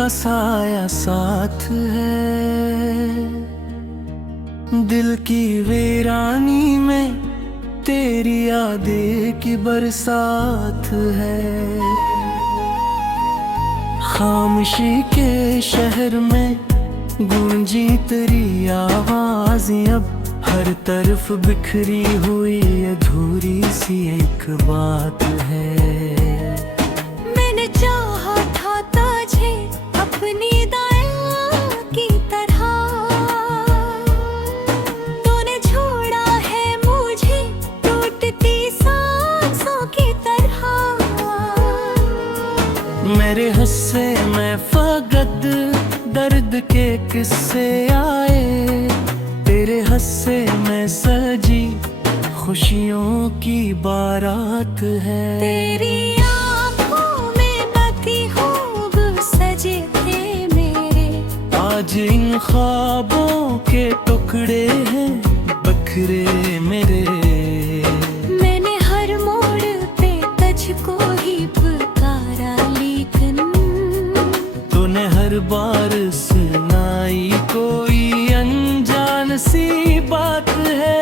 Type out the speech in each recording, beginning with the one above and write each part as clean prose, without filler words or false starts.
का साया साथ है। दिल की वीरानी में तेरी यादें की बरसात है। खामोशी के शहर में गूंजी तेरी आवाज़, अब हर तरफ बिखरी हुई अधूरी सी एक बात है। मैंने चाहा था तुझे अपनी दया की तरह, तूने छोड़ा है मुझे टूटती सांसों की तरह। मेरे हिस्से में फकत दर्द के किस्से आए, तेरे हिस्से में सजी खुशियों की बारात है। तेरी आँखों में बत्ती खूब सजे थे मेरे, आज इन ख्वाबों के टुकड़े हैं बखरे मेरे। मैंने हर मोड़ पे तुझको ही पुकारा, लेकिन तूने हर बार सुनाई कोई अनजान सी बात है।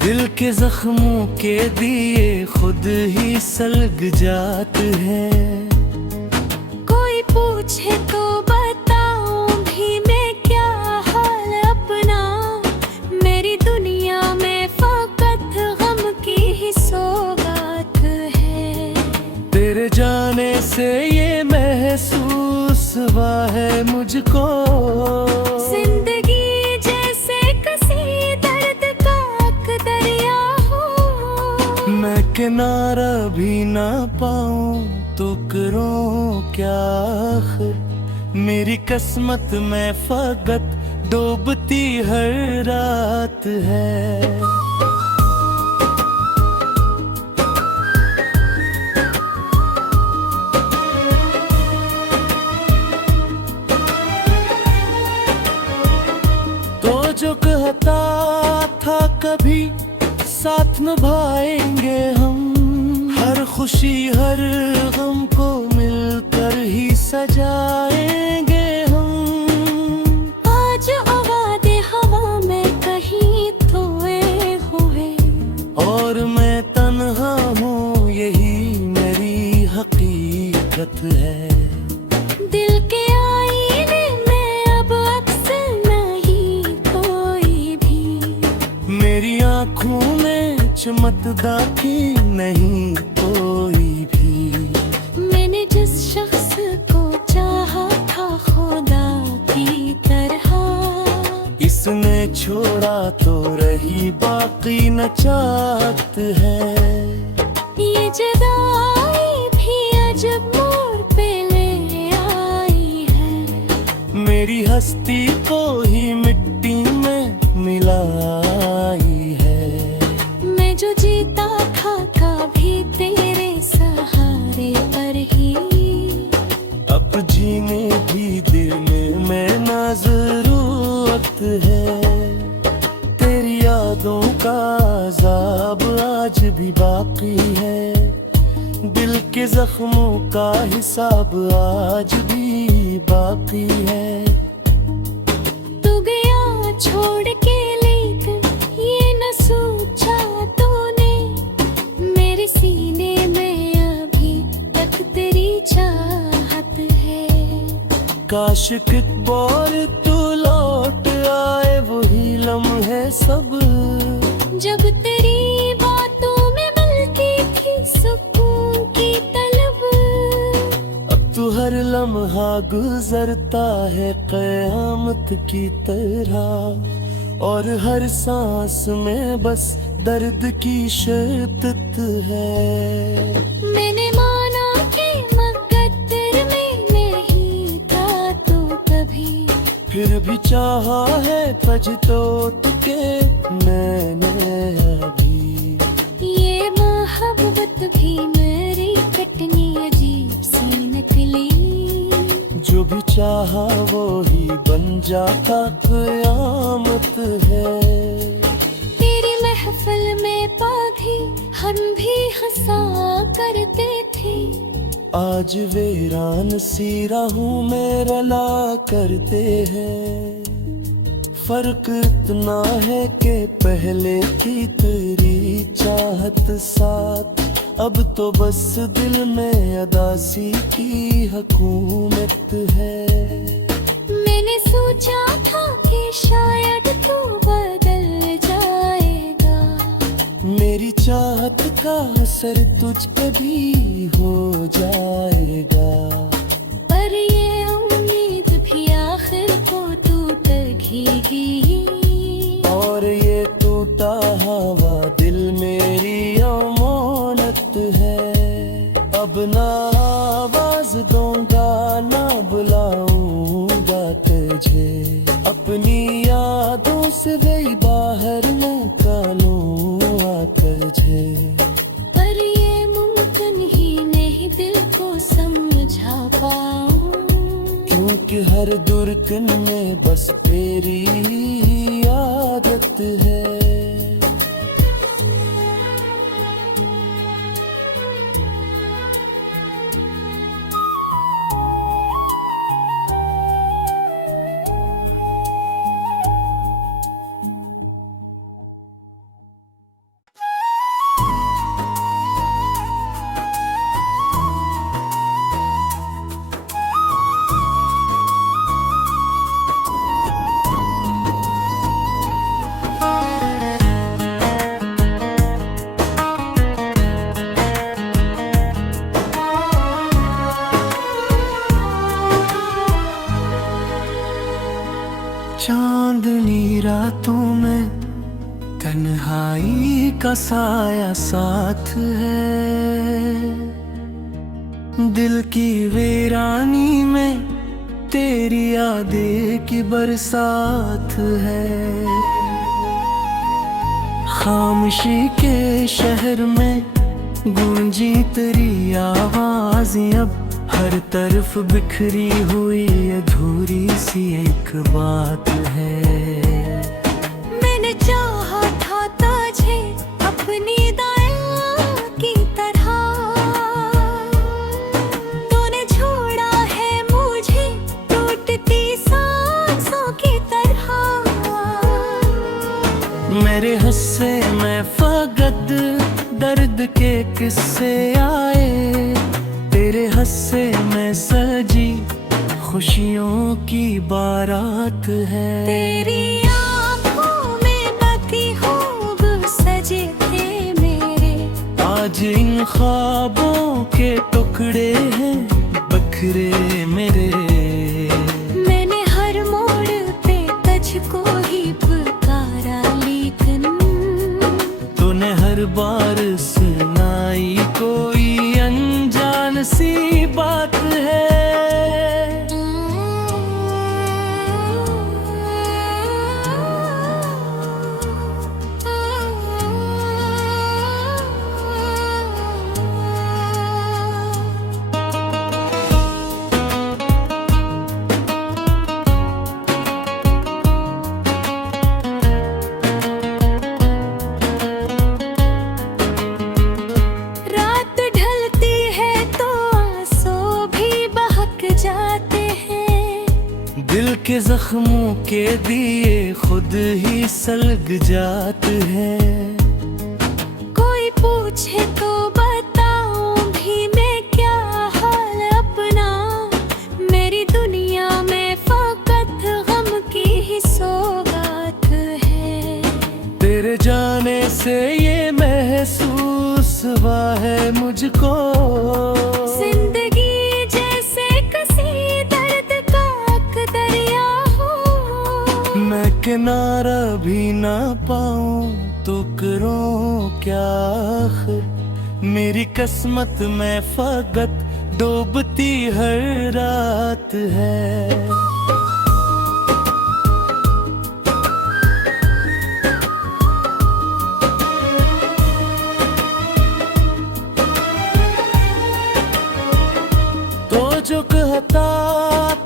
दिल के जख्मों के दिए खुद ही सलग जाते हैं। कोई पूछे तो बताऊं भी मैं क्या हाल अपना, मेरी दुनिया में फकत गम की ही सौगात है। तेरे जाने से ये महसूस हुआ है मुझको, जिंदगी जैसे किसी दर्द का दरिया हो। मैं किनारा भी ना पाऊं तो करूं क्या आखिर, मेरी किस्मत में फकत डूबती हर रात है। तो जो कहता था कभी साथ निभाएंगे हम, हर खुशी हर गम को मिलकर ही सजाएंगे हम। आज आवाज़े हवा में कहीं खोए हुए, और मैं तन्हा हूँ यही मेरी हकीकत है। दिल के आईने में अब अक्स नहीं कोई भी, मेरी आँखों में चमकदा की नहीं कोई भी। मैंने जिस शख्स को चाहा था खुदा की तरह, इसने छोड़ा तो रही बाकी न चाहत है। ये जुदाई भी अजब मोड़ पे ले आई है, मेरी हस्ती को ही मिट्टी में मिलाई है। मैं जो जीता था कभी तेरे सहारे पर ही, अब जीने भी दिल में ना जरूरत है। तेरी यादों का अज़ाब आज भी बाकी है, दिल के जख्मों का हिसाब आज भी बाकी है। तू गया छोड़ के लेकिन ये न सोचा तूने, मेरे सीने में अभी तक तेरी चाहत है। काश इकबाल तू लौट आए, वही लम्हे सब जब तेरी बातों में मिलती थी सुकून की तलब। अब तू हर लम्हा गुजरता है क़यामत की तरह, और हर सांस में बस दर्द की शिद्दत है। मैंने माना कि मकद्दर चाहा है तज तोड़ के मैंने अभी। ये मोहब्बत भी मेरी कटनी अजीब सी निकली। जो भी चाहा वो ही बन जाता क़यामत है। तेरी महफिल में पाधी हम भी हंसा करते थे। आज वीरान सी राहों में रला करते हैं। फर्क इतना है कि पहले थी तेरी चाहत साथ, अब तो बस दिल में अदासी की हुकूमत है। मैंने सोचा था कि शायद तू बदल जाएगा। मेरी चाहत का असर तुझ पे भी हो जाएगा। पर ये उम्मीद भी आखिर को टूटेगी। और ये टूटा हवा दिल मेरी अमानत है। अब ना आवाज दूंगा ना बुलाऊंगा तुझे। अपनी यादों से वही बाहर निकालूंगा तुझे। पर ये मुमकिन ही नहीं दिल को समझा पाऊं। क्योंकि हर दुर्गन में बस तेरी आदत है। चांदनी रातों में तन्हाई का साया साथ है। दिल की वीरानी में तेरी यादें की बरसात है। खामोशी के शहर में गूंजी तेरी आवाज़ें अब हर तरफ बिखरी हुई अधूरी सी एक बात है। मैंने चाहा था तुझे अपनी दाया की तरह। तूने छोड़ा है मुझे टूटती सांसों की तरह। मेरे हिस्से में फकत दर्द के किस्से आए। तेरे हिस्से में सजी खुशियों की बारात है। तेरी आँखों में बत्ती खूब सजे थे मेरे। आज इन ख्वाबों के टुकड़े हैं बखरे मेरे। मैंने हर मोड़ पे तुझको ही पुकारा लेकिन तूने हर बार सुनाई कोई अनजान सी बात है। दिल के जख्मों के दिए खुद ही सलग जाते हैं। कोई पूछे तो बताऊं भी मैं क्या हाल अपना। मेरी दुनिया में फकत गम की ही सौगात है। तेरे जाने से ये महसूस हुआ है मुझको। जिंदगी जैसे किसी दर्द का दरिया हो। मैं किनारा भी ना पाऊं तो करूं क्या आखिर। मेरी किस्मत में फकत डूबती हर रात है। जो कहता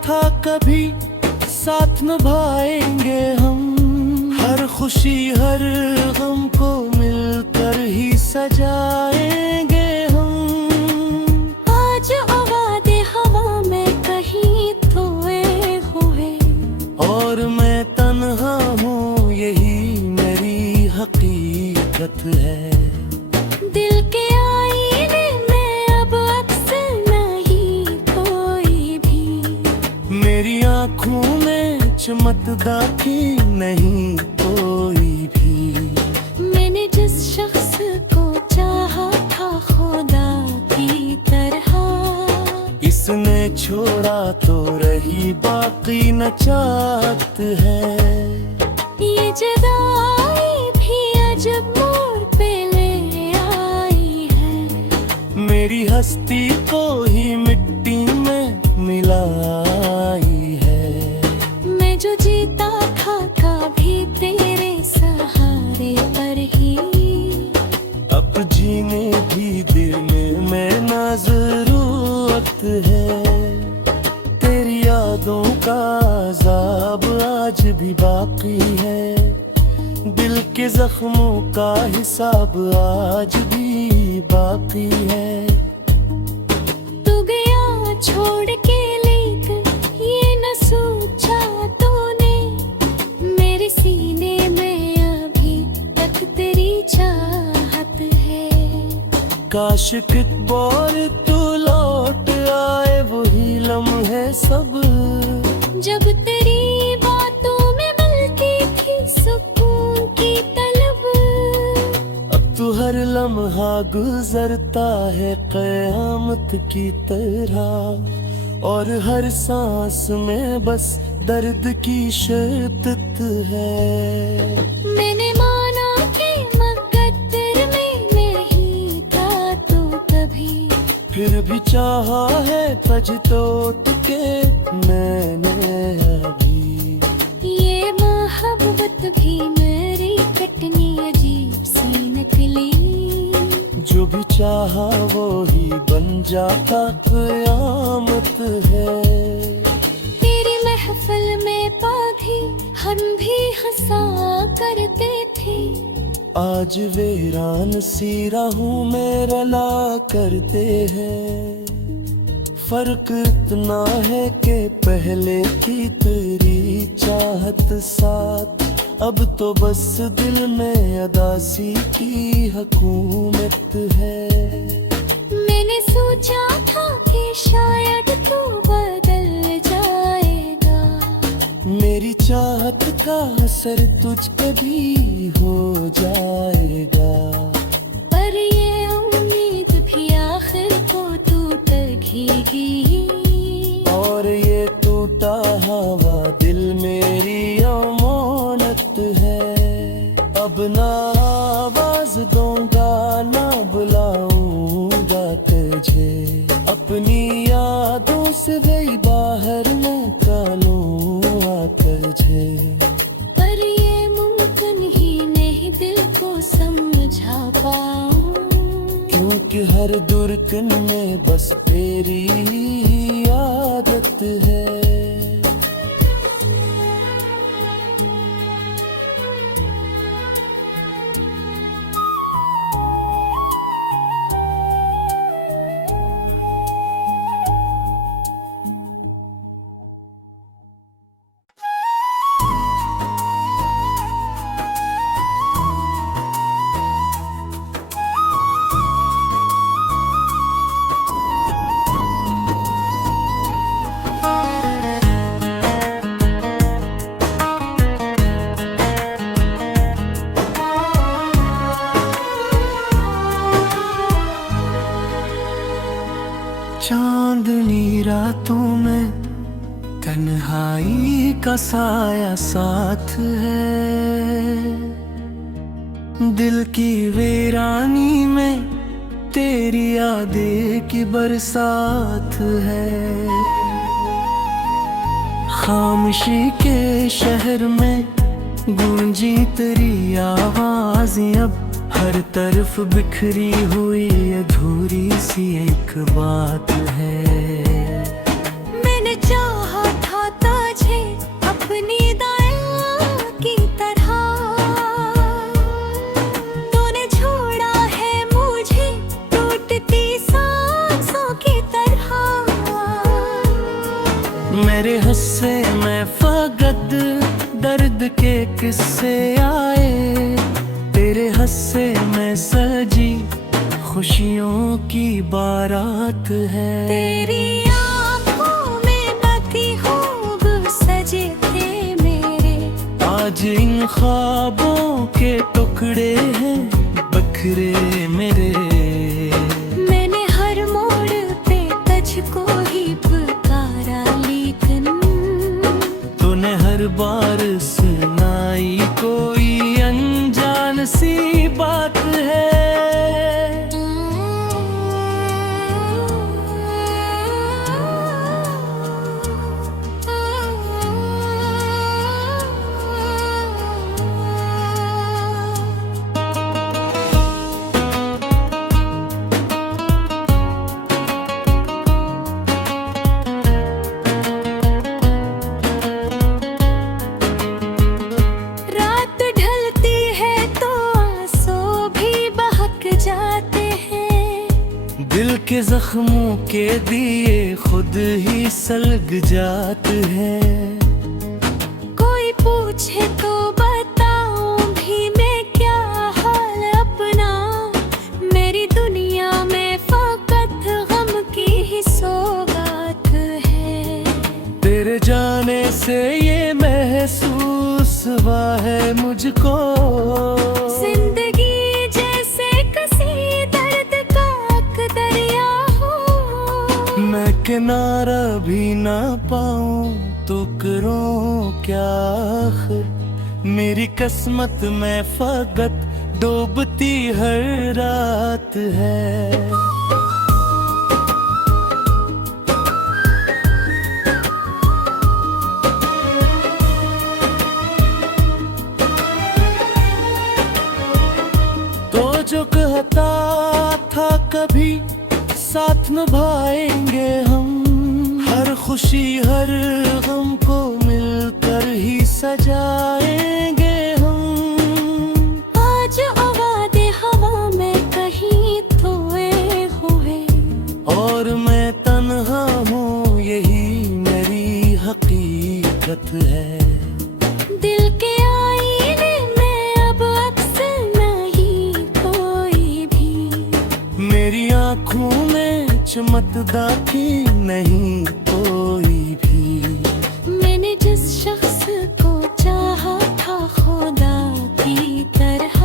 था कभी साथ निभाएंगे हम, हर खुशी हर गम को मिलकर ही सजाएंगे हम। आज आवाज़े हवा में कहीं खोए हुए, और मैं तन्हा हूँ, यही मेरी हकीकत है। दिल के आईने में अब अक्स नहीं कोई भी, मेरी आँखों में चमकदा की नहीं कोई भी। मैंने जिस शख्स को चाहा था खुदा की तरह, इसने छोड़ा तो रही बाकी न चाहत है। ये जुदाई भी अजब मोड़ पे ले आई है, मेरी हस्ती को ही मिट्टी में मिलाई है। मैं जो जीता था कभी तेरे सहारे पर ही, अब जीने भी दिल में ना जरूरत है। तेरी यादों का अज़ाब आज भी बाकी है, दिल के जख्मों का हिसाब आज भी बाकी है। तू गया छोड़ के लेकर ये न सोचा तूने, मेरे सीने में अभी तक तेरी चाहत है। काश एक बार तू लौट आए, वही लम्हे सब जब तेरी बातों में मिलती थी सुकून की तलब, अब तो हर लम्हा गुजरता है क़यामत की तरह, और हर सांस में बस दर्द की शिद्दत है। मैंने माना कि मकद्दर में नहीं था तू कभी, फिर भी चाहा है पछतोट के मैंने अभी। ये मोहब्बत भी मेरी कटनी अजीब सी निकली, जो भी चाहा वो ही बन जाता क़यामत है। तेरी महफिल में पौधे हम भी हंसा करते थे, आज वीरान सी राहों में रला करते हैं। फर्क इतना है कि पहले की तेरी चाहत साथ, अब तो बस दिल में अदासी की हुकूमत है। मैंने सोचा था कि शायद तू बदल जाएगा, मेरी चाहत का असर तुझ पे भी हो जाएगा। पर ये उम्मीद भी आखिर को टूटेगी, और ये टूटा हवा दिल मेरी अमानत है। अब ना आवाज दूंगा ना बुलाऊंगा तुझे, अपनी यादों से वही बाहर निकालूंगा तुझे। पर ये मुमकिन ही नहीं दिल को समझा पाऊं, क्योंकि हर दुर्गन में बस तेरी ही आदत है। चांदनी रातों में तन्हाई का साया साथ है, दिल की वीरानी में तेरी यादें की बरसात है। खामोशी के शहर में गूंजी तेरी आवाज़ें, अब हर तरफ बिखरी हुई अधूरी सी एक बात है। मेरे हिस्से में फकत दर्द के किस्से आए, तेरे हिस्से में सजी खुशियों की बारात है। तेरी आँखों में बती खूब सजे थे मेरे, आज इन ख्वाबों के टुकड़े हैं बखरे मेरे। मैंने हर मोड़ पे तुझको ही पुकारा, लेकिन तूने हर बार सुनाई कोई अनजान सी बात है। दिल के जख्मों के दिए खुद ही सलग जाते हैं। कोई पूछे तो बताऊं भी मैं क्या हाल अपना, मेरी दुनिया में फकत गम की ही सौगात है। तेरे जाने से ये महसूस हुआ है मुझको, जिंदगी जैसे कसी दर्द का दरिया हो। मैं किनारा भी ना पाऊं तो करूं क्या आखिर, मेरी किस्मत में फकत डूबती हर रात है। जो कहता था कभी साथ निभाएंगे हम, हर खुशी हर गम को मिलकर ही सजाएंगे हम। आज आवाज़े हवा में कहीं खोए हुए, और मैं तन्हा हूँ यही मेरी हकीकत है। दिल के आईने में अब मेरी आँखों में चमकदाती नहीं कोई भी। मैंने जिस शख्स को चाहा था खुदा की तरह,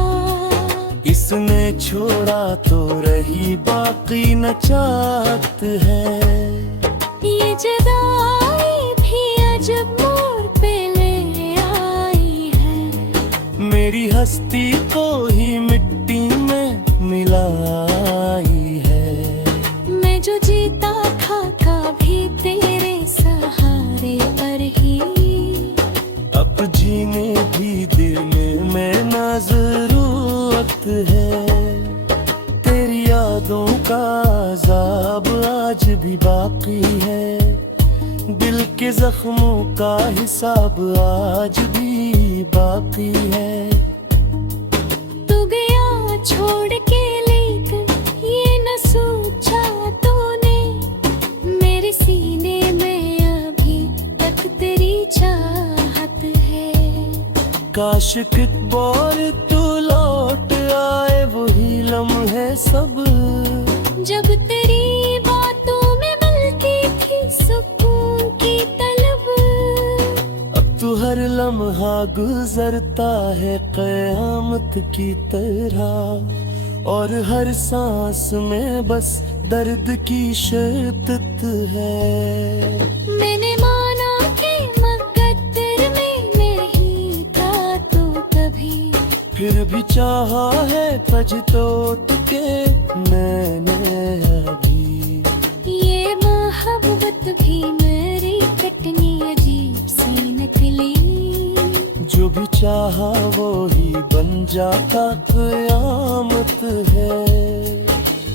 इसने छोड़ा तो रही बाकी न चाहत है। ये जुदाई भी अजब मोड़ पे ले आई है, मेरी हस्ती को ही मिट्टी में मिलाई है। मैं जो जीता था कभी तेरे सहारे पर ही, अब जीने भी देने में ना जरूरत है। तेरी यादों का अज़ाब आज भी बाकी है, दिल के जख्मों का हिसाब आज भी बाकी है। तू गया छोड़ के लेकर ये न सोचा तूने, मेरे सीने में अभी तक तेरी चाहत है। काश कितबार तू लौट आए वही लम्हे सब, जब तेरी बातों में मिलती थी सुकून की तलब। अब तू हर लम्हा गुजरता है क़यामत की तरह, और हर सांस में बस दर्द की शिद्दत है। मैंने माना कि मकद्दर में नहीं था तू कभी, फिर भी चाहा है पछतोट के मैंने अभी। ये मोहब्बत भी मेरी कितनी अजीब सी निकली, जो भी चाहा वो ही बन जाता क़यामत है।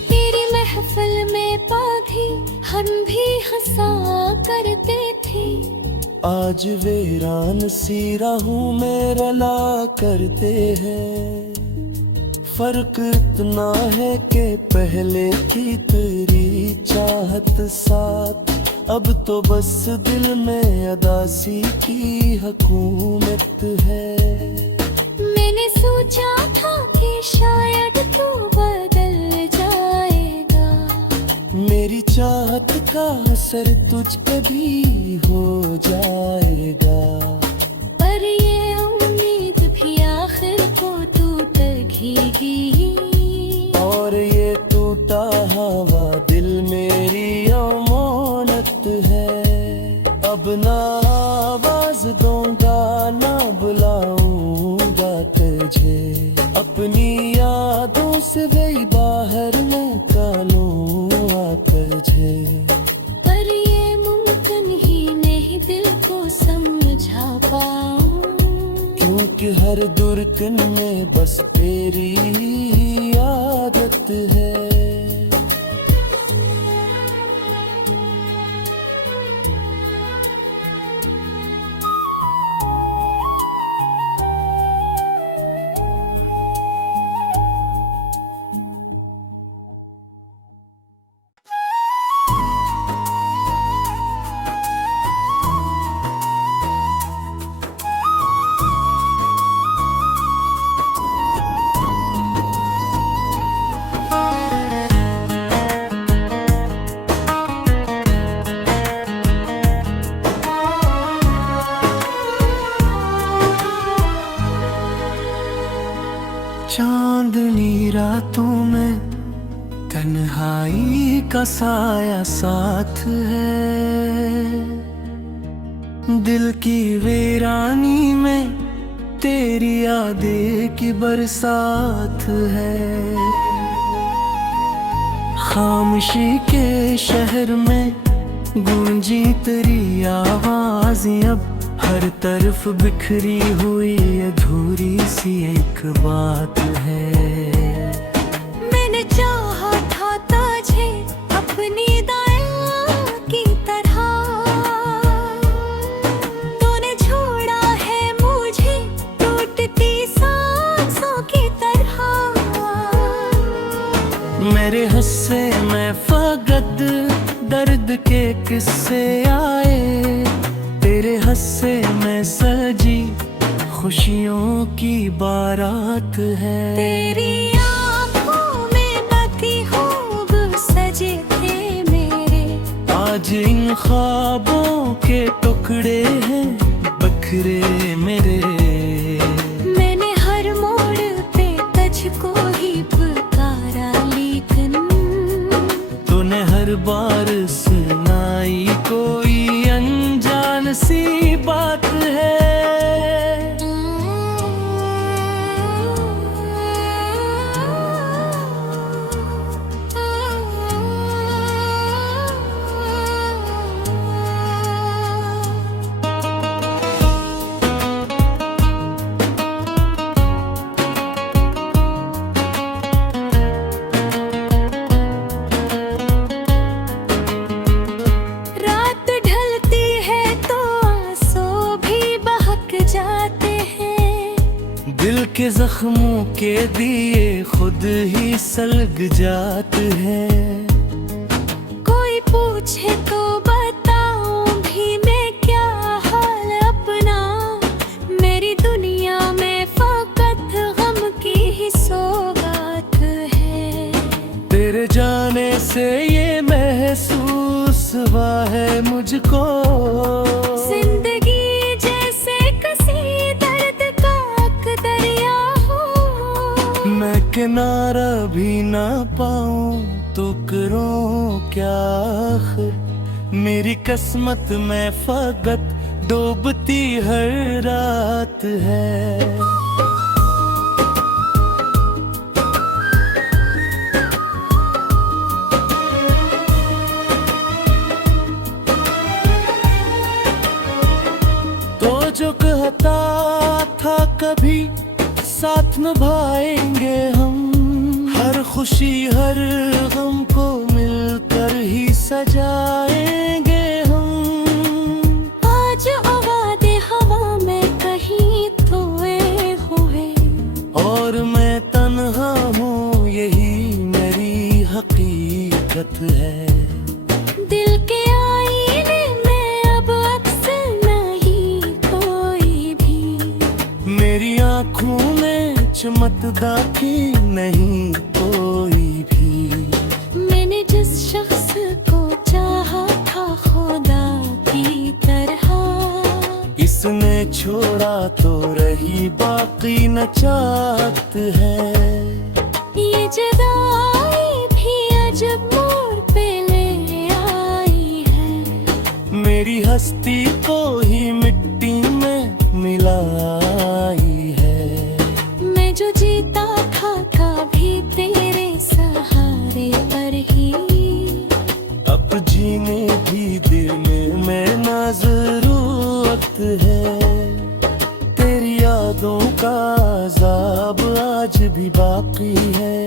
तेरी महफिल में पौधे हम भी हंसा करते थे, आज वीरान सी राहों में रला करते हैं। फर्क इतना है कि पहले की तेरी चाहत साथ अब तो बस दिल में अदासी की हुकूमत है। मैंने सोचा था कि शायद तू बदल जाएगा, मेरी चाहत का असर तुझ पे भी हो जाएगा। पर ये उम्मीद भी आखिर को टूटेगी, और ये टूटा हवा दिल मेरी अमानत है। अब ना आवाज दूंगा ना बुलाऊंगा तुझे, अपनी यादों से वही बाहर निकालूंगा तुझे। पर ये मुमकिन ही नहीं दिल को समझा पाऊं, क्योंकि हर दुर्गन में बस तेरी ही आदत है। चांदनी रातों में तन्हाई का साया साथ है, दिल की वीरानी में तेरी यादें की बरसात है। खामोशी के शहर में गूंजी तेरी आवाज़ें, अब हर तरफ बिखरी हुई अधूरी सी एक बात है। मैंने चाहा था तुझे अपनी दाया की तरह, तूने छोड़ा है मुझे टूटती सांसों की तरह। मेरे हिस्से में फकत दर्द के किस्से आए, तेरे हिस्से में सजी खुशियों की बारात है। तेरी आँखों में बत्ती खूब सजे थे मेरे, आज इन ख्वाबों के टुकड़े हैं बखरे मेरे। मैंने हर मोड़ पे तुझको ही पुकारा, लेकिन तूने हर बार सुनाई कोई अनजान सी बात है। रात ढलती है तो आंसू भी बहक जाते हैं, दिल के जख्मों के दिए खुद ही सलग जाते हैं। कोई पूछे तो बताऊं भी मैं क्या हाल अपना, मेरी दुनिया में फकत गम की ही सौगात है। तेरे जाने से ये महसूस हुआ है मुझको, जिंदगी जैसे किसी दर्द का एक दरिया हो। मैं किनारा भी ना पाऊं तो करूं क्या आखिर, मेरी किस्मत में फकत डूबती हर रात है। तो जो कहता था कभी साथ निभाएंगे हम, हर खुशी हर गम को मिलकर ही सजाएंगे हम। आज आवाज़े हवा में कहीं खोए हुए, और मैं तन्हा हूँ यही मेरी हकीकत है। दिल के आई किस्मत बाकी नहीं कोई भी। मैंने जिस शख्स को चाहा था खुदा की तरह, इसने छोड़ा तो रही बाकी न चाहत है। ये जुदाई भी अजब मोड़ पे ले आई है। मेरी हस्ती को ही मिट्टी में मिलाई है। मैं जो जीता था कभी तेरे सहारे पर ही, अब जीने भी दिल में ना जरूरत है। तेरी यादों का अज़ाब आज भी बाकी है।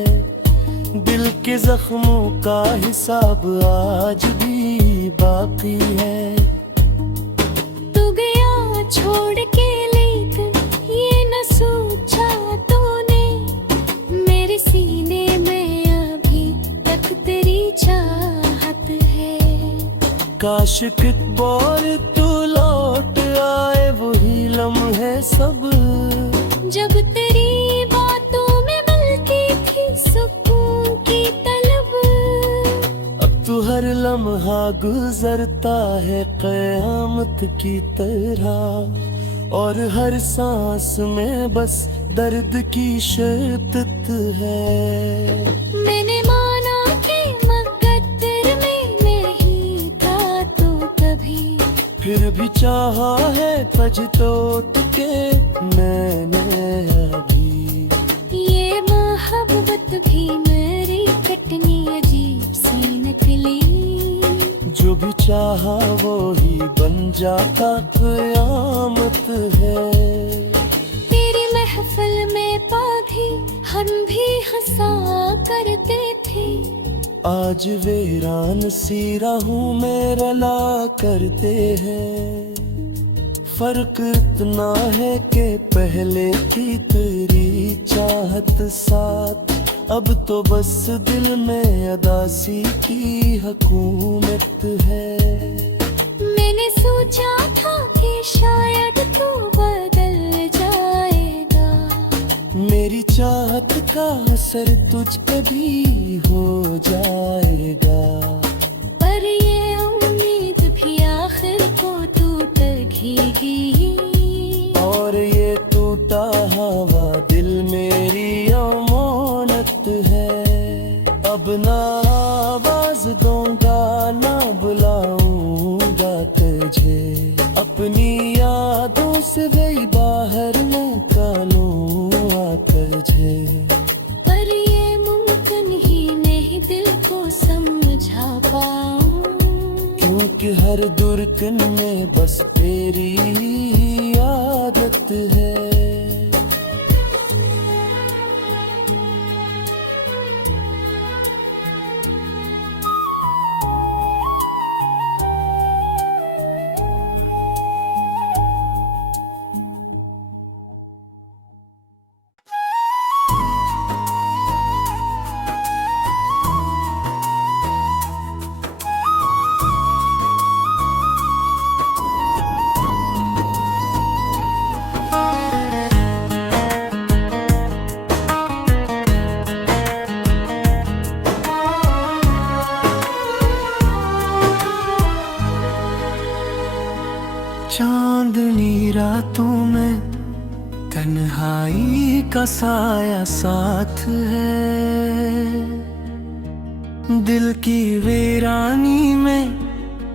दिल के जख्मों का हिसाब आज भी बाकी है। तू गया छोड़ के लेकिन ये न सोचा तूने, मेरे सीने में अभी तक तेरी चाहत है। काश कितबार तू लौट आए, वही लम्हे सब जब तेरी बातों में मिलती थी सुकून की तलब। अब तू हर लम्हा गुजरता है क़यामत की तरह, और हर सांस में बस दर्द की शिद्दत है। मैंने माना कि मकद्दर में नहीं था तू कभी, फिर भी चाहा है तज तोड़ के मैंने अभी। ये मोहब्बत भी मेरी कटनी अजीब सी निकली। जो भी चाहा वो ही बन जाता क़यामत है। तेरी महफिल में पाधी हम भी हंसा करते थे, आज वीरान सी राहों में रला करते हैं। फर्क इतना है कि पहले की तेरी चाहत साथ, अब तो बस दिल में अदासी की हुकूमत है। मैंने सोचा था कि शायद तू बदल जाएगा, मेरी चाहत का असर तुझ पे भी हो जाएगा। पर ये उम्मीद भी आखिर को टूटेगी, और ये टूटा हवा दिल मेरी अमानत है। अब ना आवाज दूंगा ना बुलाऊंगा तुझे, अपनी यादों से वही बाहर निकालूंगा तुझे। पर ये मुमकिन ही नहीं दिल को समझा पाऊं, क्योंकि हर दुर्गन में बस तेरी आदत है। चांदनी रातों में तन्हाई का साया साथ है। दिल की वीरानी में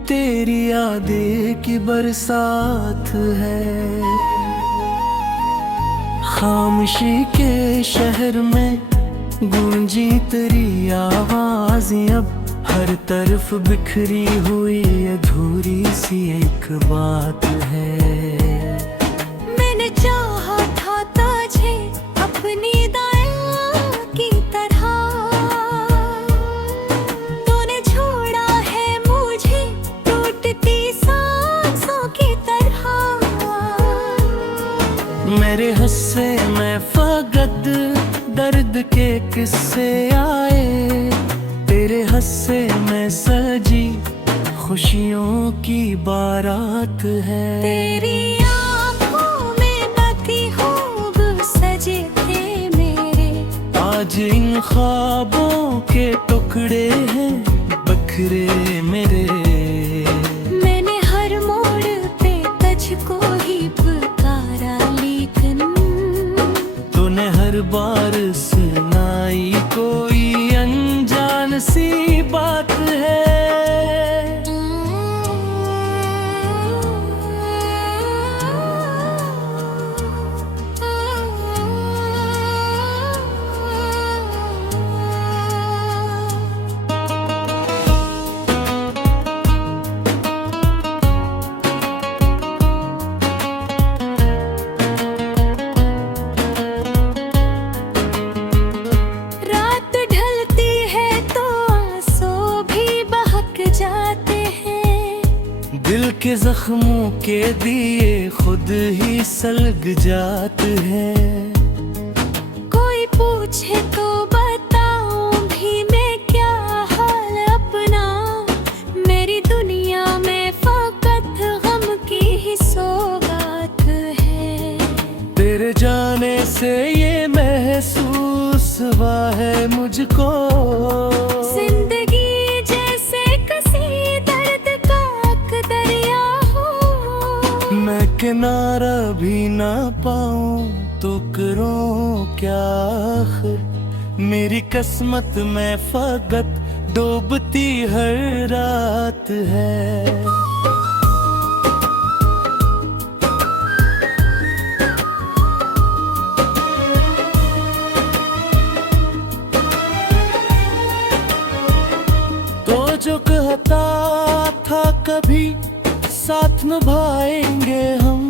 तेरी यादें की बरसात है। खामोशी के शहर में गूंजी तेरी आवाज़, अब हर तरफ बिखरी हुई अधूरी सी एक बात है। मैंने चाहा था तुझे अपनी दाया की तरह, तूने छोड़ा है मुझे टूटती सांसों की तरह। मेरे हिस्से में फकत दर्द के किस्से आए, तेरे हिस्से में सजी खुशियों की बारात है। तेरी आँखों में बत्ती खूब सजे थे मेरे आज इन ख्वाबों के टुकड़े हैं बखरे मेरे। मैंने हर मोड़ पे तुझको ही पुकारा, लेकिन तूने हर बार सुनाई कोई अनजान सी बात है। रात ढलती है तो आंसू भी बहक जाते हैं। दिल के जख्मों के दिए खुद ही सलग जाते हैं। कोई पूछे तो बताऊं भी मैं क्या हाल अपना, मेरी दुनिया में फकत गम की ही सौगात है। तेरे जाने से ये महसूस हुआ है मुझको, जिंदगी जैसे किसी दर्द का एक दरिया हो। मैं किनारा भी ना पाऊं तो करूं क्या आखिर। मेरी किस्मत में फकत डूबती हर रात है। तो जो कहता था कभी साथ निभाएंगे हम,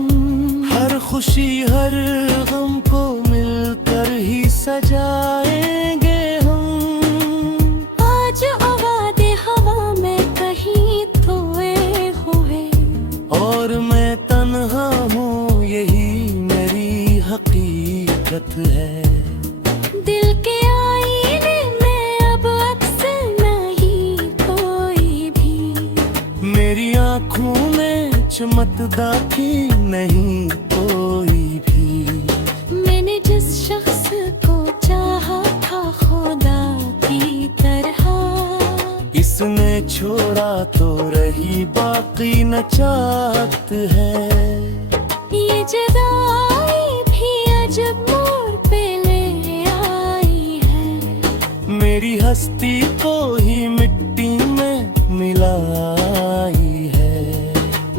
हर खुशी हर गम को मिलकर ही सजाएंगे हम। आज आवाज़ हवा में कहीं खोए हुए, और मैं तन्हा हूँ यही मेरी हकीकत है। दिल के आईने में अब अक्स नहीं कोई भी, मेरी आँखों में चमकदा की नहीं कोई भी। मैंने जिस शख्स को चाहा था खुदा की तरह, इसने छोड़ा तो रही बाकी न चाहत है। ये जुदाई भी अजब मोड़ पे ले आई है। मेरी हस्ती को ही मिट्टी में मिलाई है।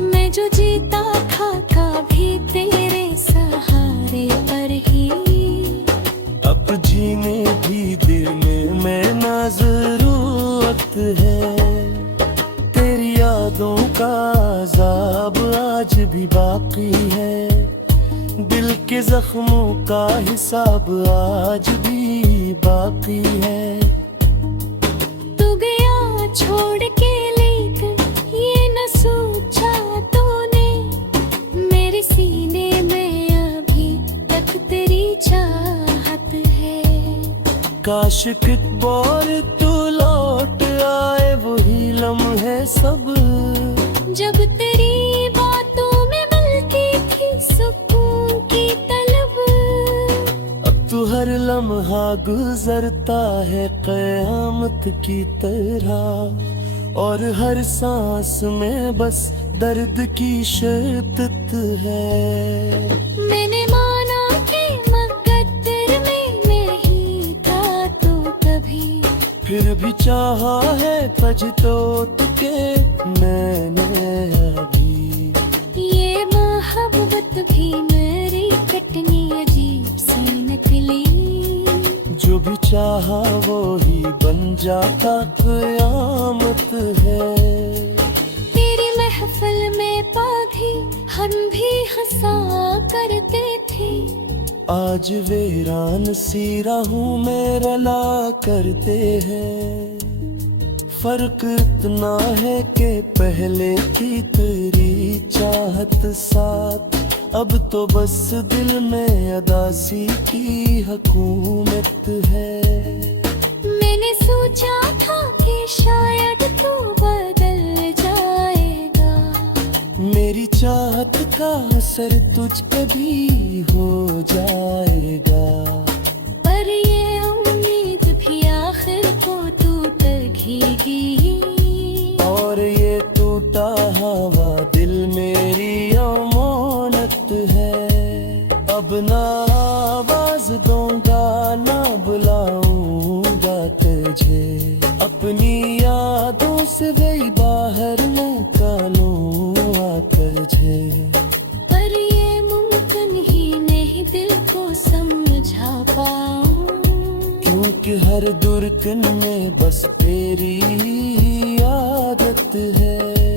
मैं जो जीता था भी तेरे सहारे पर ही, अब जीने भी दिल में ना जरूरत है। तेरी यादों का अज़ाब आज भी बाकी है। दिल के जख्मों का हिसाब आज भी बाकी है। तू गया छोड़ के, लेकिन ये न सोचा तूने मेरे सीने में अभी तक तेरी चाहत है। काश एक बार तू लौट आए, वही लम्हे सब जब तेरी बातों में मिलती थी सुकून की तलब। अब तू हर लम्हा गुजरता है क़यामत की तरह, और हर सांस में बस दर्द की शिद्दत है। मैंने माना कि मुक़द्दर में नहीं था तो कभी, फिर भी चाहा है पछतोत के मैंने अभी। ये मोहब्बत भी मेरी कटनी अजीब सी निकली। जो भी चाहा वो ही बन जाता क़यामत है। तेरी महफिल में पाधी हम भी हंसा करते थे, आज वीरान सी राहों में रला करते हैं। फर्क इतना है कि पहले की तेरी चाहत साथ, अब तो बस दिल में अदासी की हुकूमत है। मैंने सोचा था कि शायद तू बदल जाएगा, मेरी चाहत का असर तुझ पे भी हो जाएगा। पर ये उम्मीद भीगी। और ये टूटा हवा दिल मेरी अमानत है। अब ना आवाज दूंगा ना बुलाऊंगा तुझे, अपनी यादों से वही बाहर निकालूं आकर तुझे। पर ये मुमकिन ही नहीं दिल को समझा पाऊं, क्योंकि हर दुर्गन में बस तेरी आदत है।